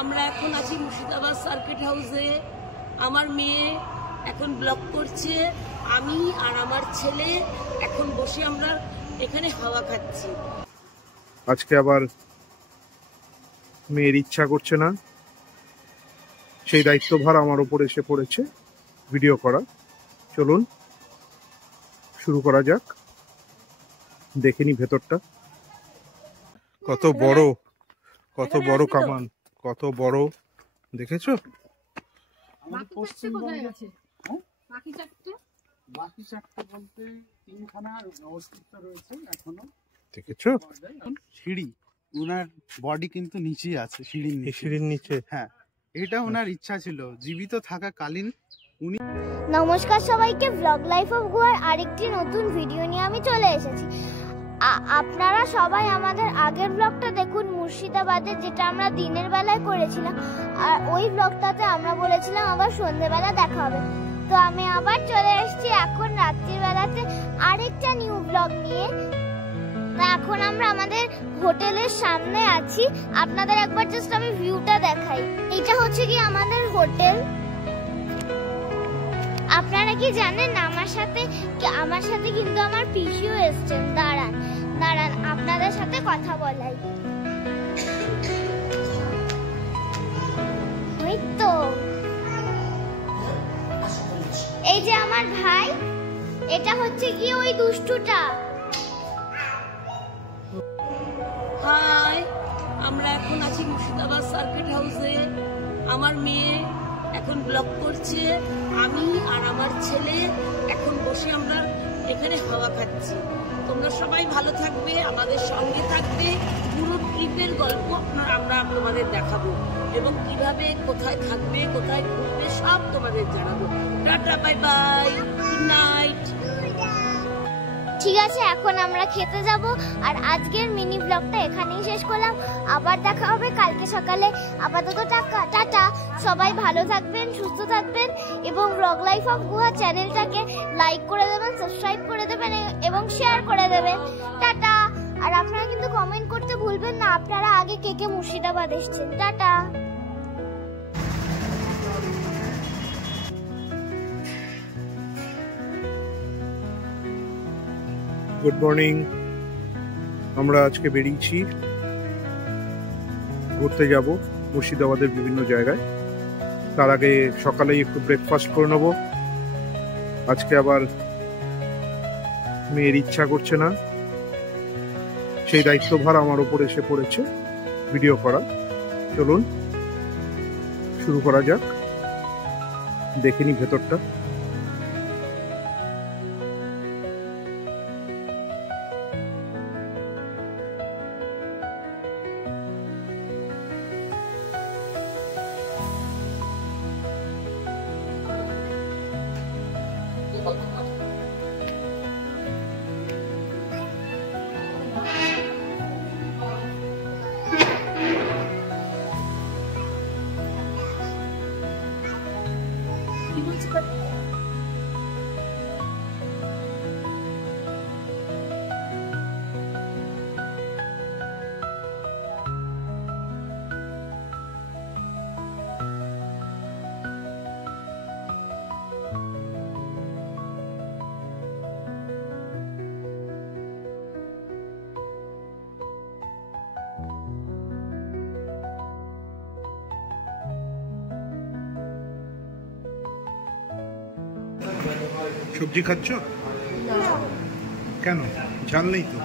আমরা এখন আছি মুর্শিদাবাদ সার্কিট হাউসে। আমার মেয়ে এখন ব্লগ করছে, আমি আর আমার ছেলে এখন বসে আমরা এখানে হাওয়া খাচ্ছি। আজকে আবার মেয়ের ইচ্ছা করছে না, সেই দায়িত্বভার আমার উপর এসে পড়েছে ভিডিও করা। চলুন শুরু করা যাক। দেখেনি ভেতরটা কত বড়, কত বড় কামান, কত বড় দেখেছো? বাকি চারটে বলতে তিনখানা অস্তিত্ব রয়েছে এখনো। দেখেছো সিঁড়ি, ওনার বডি কিন্তু নিচেই আছে সিঁড়ির নিচে। হ্যাঁ, এটা ওনার ইচ্ছা ছিল জীবিত থাকাকালীন। উনি নমস্কার সবাইকে, ব্লগ লাইফ অফ গোয়ার আরেকটি নতুন ভিডিও নিয়ে আমি চলে এসেছি। আপনারা সবাই আমাদের আগের ব্লগটা দেখুন মুর্শিদাবাদের, যেটা আমরা দিনের বেলায় করেছিলাম। আর ওই ব্লগটাতে আমরা বলেছিলাম আবার সন্ধ্যেবেলা দেখা হবে। তো আমি আবার চলে এসেছি এখন রাত্রির বেলাতে আরেকটা নিউ ব্লগ নিয়ে। তা এখন আমরা আমাদের হোটেলের সামনে আছি, আপনাদের একবার জাস্ট আমি ভিউটা দেখাই। এটা হচ্ছে কি আমাদের হোটেল। আপনারা কি জানেন আমার সাথে কিন্তু আমার পিসিও এসেছেন। দাঁড়ান আপনাদের সাথে কথা বলাই। ওই তো এই যে আমার ভাই, এটা হচ্ছে কি ওই দুষ্টুটা। হাই, আমরা এখন আছি মুর্শিদাবাদ সার্কিট হাউসে। আমার মেয়ে এখন ব্লগ করছে, আমি আর আমার ছেলে এখন বসে আমরা এখানে হাওয়া খাচ্ছি। তোমরা সবাই ভালো থাকবে, আমাদের সঙ্গে থাকবে। পুরো ট্রিপের গল্প আমরা তোমাদের দেখাবো এবং কিভাবে কোথায় থাকবে, কোথায় ঘুরবে সব তোমাদের জানাবো। Tata, bye bye, good night. ঠিক আছে, এখন আমরা খেতে যাব। আর আজকের মিনি ব্লগটা এখানেই শেষ করলাম। আবার দেখা হবে কালকে সকালে। আপাতত টাটা। সবাই ভালো থাকবেন, সুস্থ থাকবেন এবং ব্লগ লাইফ অফ গোয়া চ্যানেলটাকে লাইক করে দেবেন, সাবস্ক্রাইব করে দেবেন এবং শেয়ার করে দেবেন। টাটা। আর আপনারা কিন্তু কমেন্ট করতে ভুলবেন না আপনারা আগে কে মুর্শিদাবাদ এসেছেন। টাটা। Good morning. আমরা আজকে বেরিয়েছি, ঘুরতে যাব মুর্শিদাবাদের বিভিন্ন জায়গায়। তার আগে সকালেই একটু ব্রেকফাস্ট করে নেব। আজকে আবার মেয়ের ইচ্ছা করছে না, সেই দায়িত্বভার আমার উপর এসে পড়েছে ভিডিও করা। চলুন শুরু করা যাক। দেখেনি ভেতরটা সবজি খাচ্ছ কেন? ঝাল নেই তো?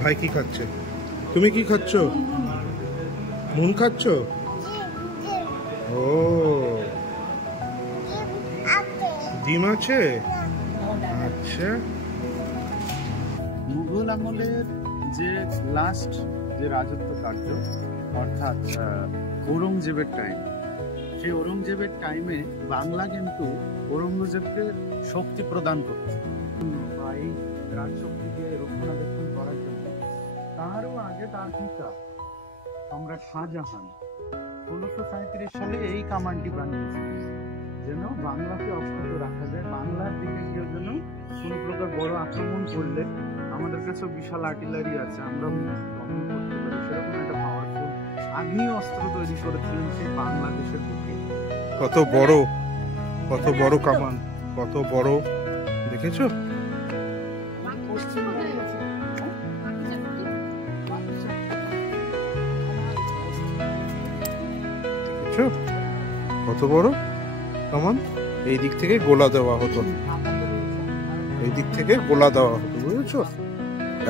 ভাই কি খাচ্ছে? তুমি কি খাচ্ছ? নুন খাচ্ছ? ও, ডিম আছে? আচ্ছা। মুঘল আমলের যে লাস্ট যে রাজত্ব কার্য, অর্থাৎ ঔরঙ্গজেবের টাইম, সেই ঔরঙ্গজেবের টাইমে বাংলা কিন্তু ঔরঙ্গজেবকে শক্তি প্রদান করত বা এই রাজশক্তিকে রক্ষণাবেক্ষণ করার জন্য। তারও আগে তার পিতা সম্রাট শাহজাহান 1637 সালে এই কামানটি বানিয়েছিল, যেন বাংলাকে অক্ষত রাখা যায়, বাংলার দিকে কেউ যেন কোনো প্রকার বড় আক্রমণ করলে আমাদের কাছে বিশাল আর্টিলারি আছে, আমরা দমন করতে পারি, সেরকম একটা পাওয়ারফুল আগ্নেয় অস্ত্র তৈরি করেছিলেন সেই বাংলাদেশের বুকে। কত বড় কামান, কত বড়, দেখেছো? কত বড় কামান। এই দিক থেকে গোলা দেওয়া হতো, এই দিক থেকে গোলা দেওয়া হতো, বুঝেছো?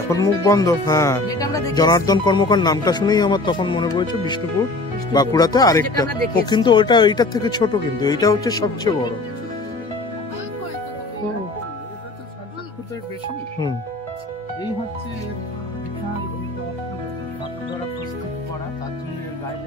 এখন মুখ বন্ধ। হ্যাঁ, জনার্দন কর্মকার নামটা শুনেই আমার তখন মনে পড়েছে বিষ্ণুপুর বাঁকুড়াতে আরেকটা, ও কিন্তু ওইটা এইটার থেকে ছোট, কিন্তু এইটা হচ্ছে সবচেয়ে বড়। এই হচ্ছে বিশাল দ্বারা প্রস্তুত করা, তার জন্য গায়ে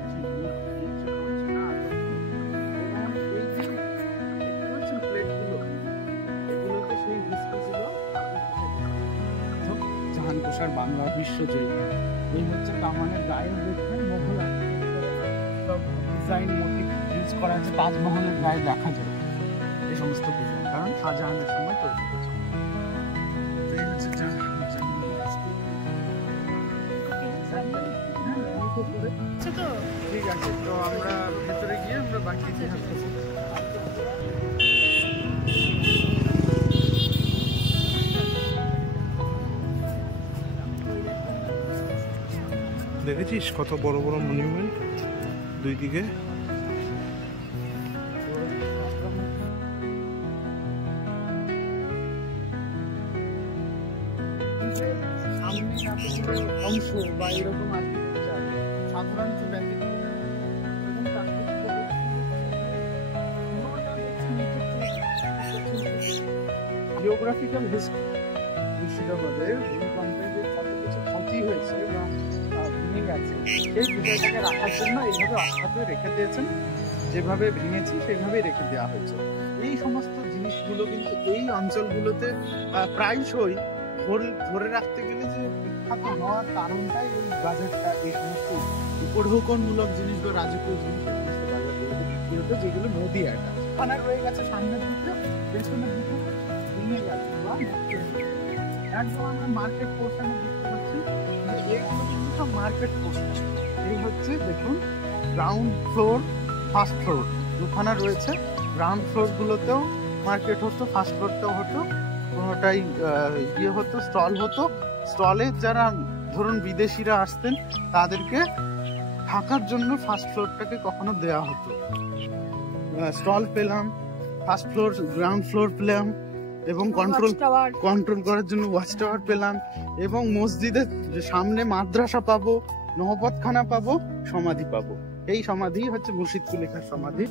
জাহানকুশার বাংলা বিশ্বজয়ী। এই হচ্ছে কামানের গায়ে দেখবেন মোগল ডিজাইন মোটিভ ইউজ করা আছে, তাজমহলের গায়ে দেখা যায় এই সমস্ত ডিজাইন, কারণ শাহজাহানের সময় তৈরি হয়েছে। এই হচ্ছে ঠিক আছে, তো আমরা ভেতরে গিয়ে আমরা বাকি ইতিহাস করবো। দেখেছিস কত বড় বড় মনুমেন্ট দুই দিকে। অংশ বা এরকম আর্কিটেকচার সাধারণত জিওগ্রাফিক্যাল হিস্ট্রি মুর্শিদাবাদের ভূমিকম্পে যে কত কিছু ক্ষতি হয়েছে বা ভেঙে গেছে সেই বিষয়টাকে রাখার জন্য এইভাবে আস্থাতে রেখে দিয়েছেন, যেভাবে ভেঙেছি সেইভাবেই রেখে দেওয়া হয়েছে। এই সমস্ত জিনিসগুলো কিন্তু এই অঞ্চলগুলোতে প্রায়শই ধরে রাখতে গেলে যে বিখ্যাত হওয়ার কারণটাই এই বাজারটা, এই সমস্ত উপঢৌকনমূলক জিনিসগুলো, রাজকীয় জিনিস বিক্রি হতো, যেগুলো নদী একটা ওখানে রয়ে গেছে, সামনের দিকে পেছনের দিকে ভেঙে গেছে। একদম আমরা মার্কেট পোর্শনে দেখতে পাচ্ছি যে এইগুলো কিন্তু সব মার্কেট পোর্শন। এই হচ্ছে দেখুন গ্রাউন্ড ফ্লোর, ফার্স্ট ফ্লোর দুখানা রয়েছে। গ্রাউন্ড ফ্লোরগুলোতেও মার্কেট হতো, ফার্স্ট ফ্লোরটাও হতো, কোনোটাই ইয়ে হতো, স্টল হতো। স্টলে যারা ধরুন বিদেশিরা আসতেন তাদেরকে থাকার জন্য ফার্স্ট ফ্লোরটাকে কখনো দেওয়া হতো। স্টল পেলাম, ফার্স্ট ফ্লোর, গ্রাউন্ড ফ্লোর পেলাম, এবং কন্ট্রোল করার জন্য ওয়াচ টাওয়ার পেলাম, এবং মসজিদের সামনে মাদ্রাসা পাবো, নহবতখানা পাবো, সমাধি পাবো। এই সমাধি হচ্ছে মুর্শিদ কুলিখার সমাধি।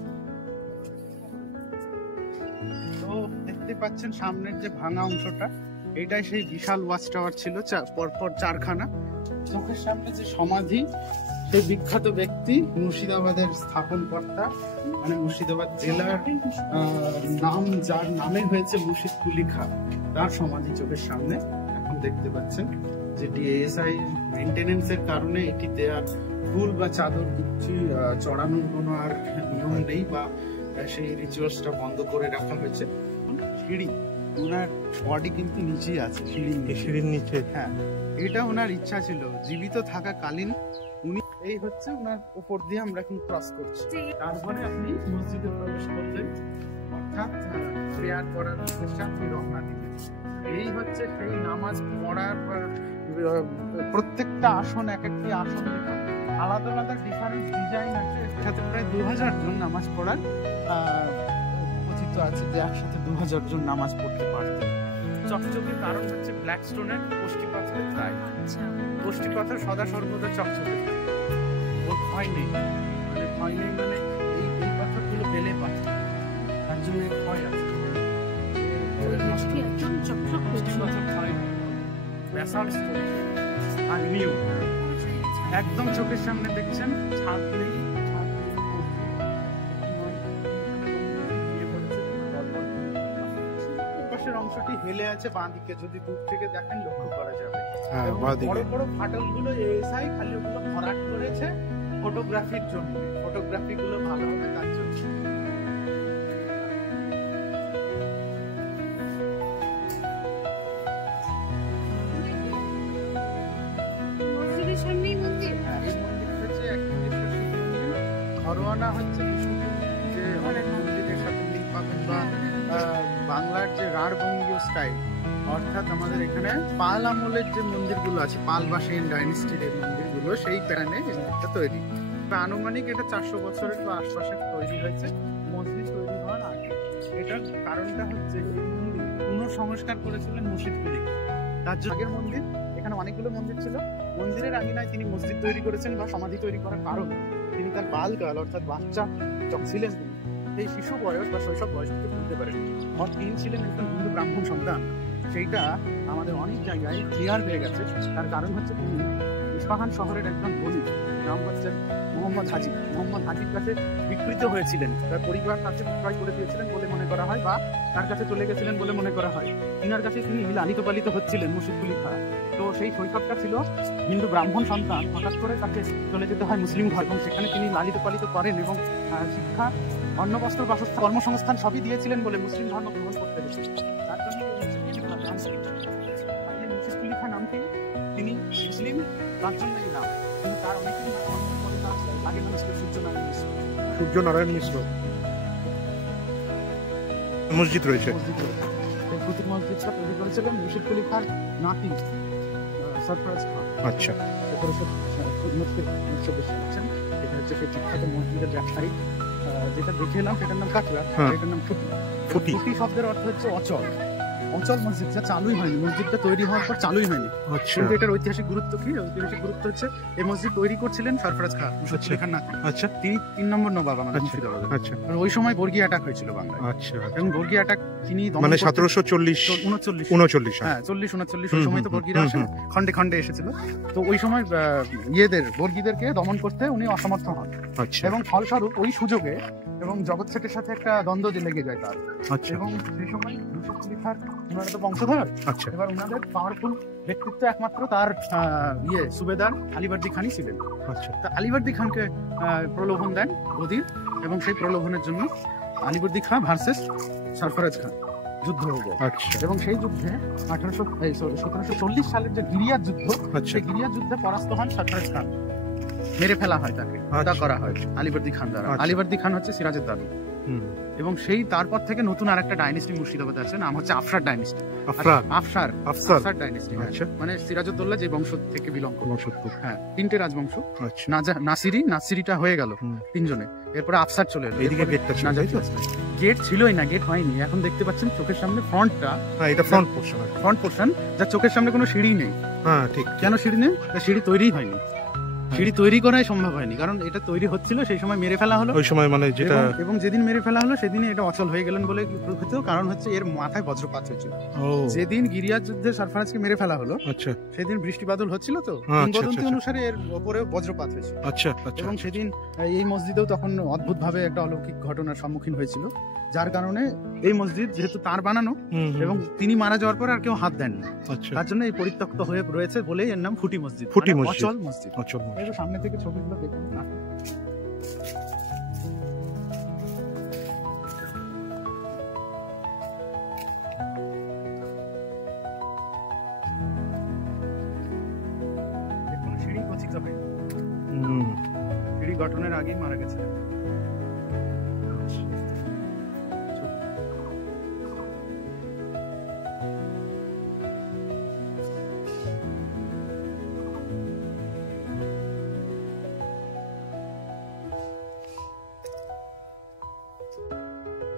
তো দেখতে পাচ্ছেন সামনের যে ভাঙা অংশটা, এটাই সেই বিশাল ওয়াচ টাওয়ার ছিল, পরপর চারখানা। চোখের সামনে যে সমাধি, সেই বিখ্যাত ব্যক্তি মুর্শিদাবাদের স্থাপনকর্তা, মানে মুর্শিদাবাদ জেলার নাম যার নামে হয়েছে মুর্শিদ কুলি খাঁ, তার সমাধি চোখের সামনে এখন দেখতে পাচ্ছেন। যে ডিএসআই মেনটেনেন্সের কারণে এটিতে আর ফুল বা চাদর কিছু চড়ানোর কোনো আর নিয়ম নেই, বা সেই রিচুয়ালসটা বন্ধ করে রাখা হয়েছে। সিঁড়ি, ওনার বডি কিন্তু নিচেই আছে, সিঁড়ির নিচে। হ্যাঁ, এটা ওনার ইচ্ছা ছিল জীবিত থাকাকালীন উনি, এই হচ্ছে ওনার উপর দিয়ে আমরা কিন্তু ক্রস করছি। তারপরে আপনি মসজিদে প্রবেশ করলেন, অর্থাৎ প্রেয়ার করার উদ্দেশ্যে আপনি রওনা দিলেন। এই হচ্ছে সেই নামাজ পড়ার, প্রত্যেকটা আসন, এক একটি আসন আলাদা আলাদা ডিফারেন্ট ডিজাইন আছে। একসাথে প্রায় 2000 জন নামাজ পড়ার কথিত আছে, যে একসাথে 2000 জন নামাজ পড়তে পারতেন। চকচকে কারণ হচ্ছে ব্ল্যাক স্টোনের কোষ্ঠী পাথরের প্রায়, কোষ্ঠী পাথর সদা সর্বদা চকচকে, ওর ক্ষয় নেই, মানে ক্ষয় নেই মানে এই পাথরগুলো বেলে পাথর, তার জন্য ক্ষয় আছে। একদম চোখের সামনে দেখছেন, ছাদ নেই, পাশের অংশটি হেলে আছে বাঁ দিকে, যদি দূর থেকে দেখেন লক্ষ্য করা যাবে। বড় বড় ফাটল গুলো এসআই খালি ওগুলো ভরাট করেছে ফটোগ্রাফির জন্য, ফটোগ্রাফি গুলো ভালো হবে তার জন্য। ঘরোয়ানা হচ্ছে কিছু যে অনেক মন্দিরের সাথে মিল পাবেন, বা বাংলার যে রাঢ়বঙ্গীয় স্টাইল, অর্থাৎ আমাদের এখানে পাল আমলের যে মন্দিরগুলো আছে, পাল বা সেন ডাইনেস্টির এই মন্দিরগুলো, সেই প্যাটার্নে এই মন্দিরটা তৈরি। আনুমানিক এটা 400 বছরের বা আশপাশে তৈরি হয়েছে মসজিদ তৈরি হওয়ার আগে। এটার কারণটা হচ্ছে এই মন্দির পুনঃসংস্কার করেছিলেন মুর্শিদ কুলি। তার আগের মন্দির, এখানে অনেকগুলো মন্দির ছিল, মন্দিরের আঙিনায় তিনি মসজিদ তৈরি করেছেন বা সমাধি তৈরি করার কারণ তিনি তার বালকাল অর্থাৎ বাচ্চা যখন ছিলেন তিনি এই শিশু বয়স বা শৈশব বয়স থেকে ভুলতে পারেন। তিনি ছিলেন একজন হিন্দু ব্রাহ্মণ সন্তান, সেইটা আমাদের অনেক জায়গায় ক্লিয়ার হয়ে গেছে। তার কারণ হচ্ছে তিনি ইস্পাহান শহরের একজন বণিক, নাম হচ্ছে মোহাম্মদ হাজিব। মোহাম্মদ হাজিব কাছে বিকৃত হয়েছিলেন, তার পরিবার তাকে বিক্রয় করে দিয়েছিলেন বলে মনে করা হয়, বা তার কাছে চলে গেছিলেন বলে মনে করা হয়। তিনার কাছে তিনি লালিত পালিত হচ্ছিলেন মুর্শিদ কুলি খাঁ। তো সেই শৈশবটা ছিল হিন্দু ব্রাহ্মণ সন্তান, হঠাৎ করে তাকে চলে যেতে হয় মুসলিম ঘর, এবং সেখানে তিনি লালিত পালিত করেন এবং শিক্ষা, অন্ন বস্ত্র, বাসস্থান, কর্মসংস্থান সবই দিয়েছিলেন বলে মুসলিম ধর্ম গ্রহণ করতে হয়েছে। তার জন্য মুর্শিদ কুলি খাঁ নামটি তিনি মুসলিম, তার জন্য এই নাম। কিন্তু তার অনেকেই আগে নাম ছিল সূর্যনারায়ণ মিশ্র। সূর্যনারায়ণ মিশ্র মসজিদ রয়েছে। এই কুতুব মসজিদটা তৈরি করেছিলেন মুর্শিদ কুলি খাঁর নাতি সরফরাজ খাঁ। আচ্ছা, এটা হচ্ছে সেই বিখ্যাত মসজিদের ব্যবসায়ী, যেটা দেখে এলাম সেটার নাম কাটরা, এটার নাম ফুটি। ফুটি শব্দের অর্থ হচ্ছে অচল। অচল মসজিদটা চালুই হয়নি, মসজিদটা তৈরি হওয়ার পর চালুই হয়নি। কিন্তু এটার ঐতিহাসিক গুরুত্ব কি? ঐতিহাসিক গুরুত্ব হচ্ছে এই মসজিদ তৈরি করছিলেন সরফরাজ খাঁ, মুর্শিদ কুলি খাঁর নাতি। আচ্ছা, তিনি 3 নম্বর নবাব আমাদের মুর্শিদাবাদে। আচ্ছা, ওই সময় বর্গী অ্যাটাক হয়েছিল বাংলায়। আচ্ছা, এবং বর্গী অ্যাটাক তিনি মানে 1739 হ্যাঁ 40-39 ওই সময় তো বর্গীরা আসে, খন্ডে খন্ডে এসেছিল। তো ওই সময় বর্গীদেরকে দমন করতে উনি অসমর্থ হন। আচ্ছা, এবং ফলস্বরূপ ওই সুযোগে এবং জগৎ সেটের সাথে একটা দ্বন্দ্ব লেগে যায় তার। আচ্ছা, এবং সেই সময় মুর্শিদ কুলি খাঁর ওনারা তো বংশধর, আচ্ছা, এবার ওনাদের পাওয়ারফুল ব্যক্তিত্ব একমাত্র তার সুবেদার আলিবর্দী খানই ছিলেন। আচ্ছা, তা আলিবর্দী খানকে প্রলোভন দেন গদির, এবং সেই প্রলোভনের জন্য আলিবর্দী খাঁ ভার্সেস সরফরাজ খাঁ যুদ্ধ হয়ে যায়। আচ্ছা, এবং সেই যুদ্ধে 1740 সালের যে গিরিয়ার যুদ্ধ, আচ্ছা, সেই গিরিয়ার যুদ্ধে পরাস্ত হন সরফরাজ খান, মেরে ফেলা হয় তাকে, হত্যা করা হয় আলিবর্দী খান দ্বারা। আলিবর্দী খান হচ্ছে সিরাজের দাদু। এবং সেই তারপর থেকে নতুন আরেকটা ডাইনেস্টি মুর্শিদাবাদে আছে, নাম হচ্ছে আফসার ডাইনেস্টি। আফসার ডাইনেস্টি, মানে সিরাজউদ্দৌলা যে বংশ থেকে বিলং করে। হ্যাঁ, 3টে রাজবংশ। নাসিরিটা হয়ে গেল 3 জনে, এরপরে আফসার চলে এলো। এদিকে গেটটা ছিল, গেট ছিলই না, গেট হয়নি। এখন দেখতে পাচ্ছেন চোখের সামনে ফ্রন্টটা, এটা ফ্রন্ট পোরশন, যার চোখের সামনে কোনো সিঁড়ি নেই। হ্যাঁ, ঠিক। কেন সিঁড়ি নেই? সিঁড়ি তৈরিই হয়নি, সিঁড়ি তৈরি করাই সম্ভব হয়নি, কারণ এটা তৈরি হচ্ছিল সেই সময় মেরে ফেলা হলো ওই সময়, মানে যেটা, এবং যেদিন মেরে ফেলা হলো সেদিনই এটা অচল হয়ে গেলেন বলে প্রকৃত কারণ হচ্ছে এর মাথায় বজ্রপাত হয়েছিল। যেদিন গিরিয়ার যুদ্ধে সরফরাজকে মেরে ফেলা হলো, আচ্ছা, সেদিন বৃষ্টি বাদল হচ্ছিল, তো কিংবদন্তি অনুসারে এর উপরে বজ্রপাত হয়েছিল। আচ্ছা, এবং সেদিন এই মসজিদেও তখন অদ্ভুত ভাবে একটা অলৌকিক ঘটনার সম্মুখীন হয়েছিল, যার কারণে এই মসজিদ যেহেতু তার বানানো এবং তিনি মারা যাওয়ার পর আর কেউ হাত দেননি, তার জন্য এই পরিত্যক্ত হয়ে রয়েছে বলেই এর নাম ফুটি মসজিদ, অচল মসজিদ। সামনে থেকে ছবিগুলো দেখুন। সিঁড়ি গঠিত হয়নি, সিঁড়ি গঠনের আগেই মারা গেছে।